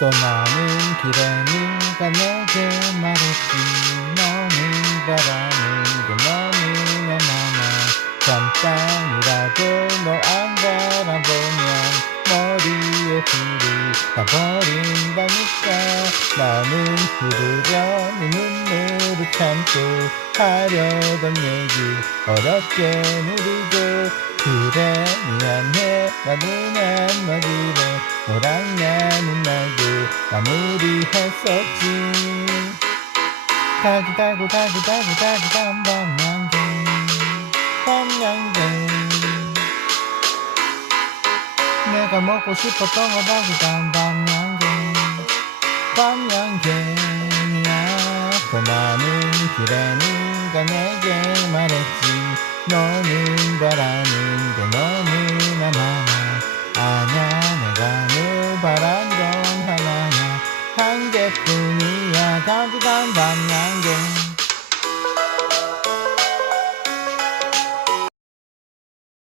떠나는 길에 네가 내게 말했지 너는 바라는 게 너무나 많아 잠깐이라도 너안 바라보면 머리에 불이 다 버린다니까. 나는 흐르려는 눈물을 참고 하려던 얘기 어렵게 누르고 그래 미안해 나는 한마디로 너랑 나 가고 가고 가고 가고 가고 간 밤양갱 밤양갱 내가 먹고 싶었던 거 가고 간 밤양갱 밤양갱이야 떠나는 길에 네가 내게 말했지 너는 바라는 게 너무나 많아 아냐 내가 늘 바란 건 하나야 한 개뿐이야 가고 간 밤양갱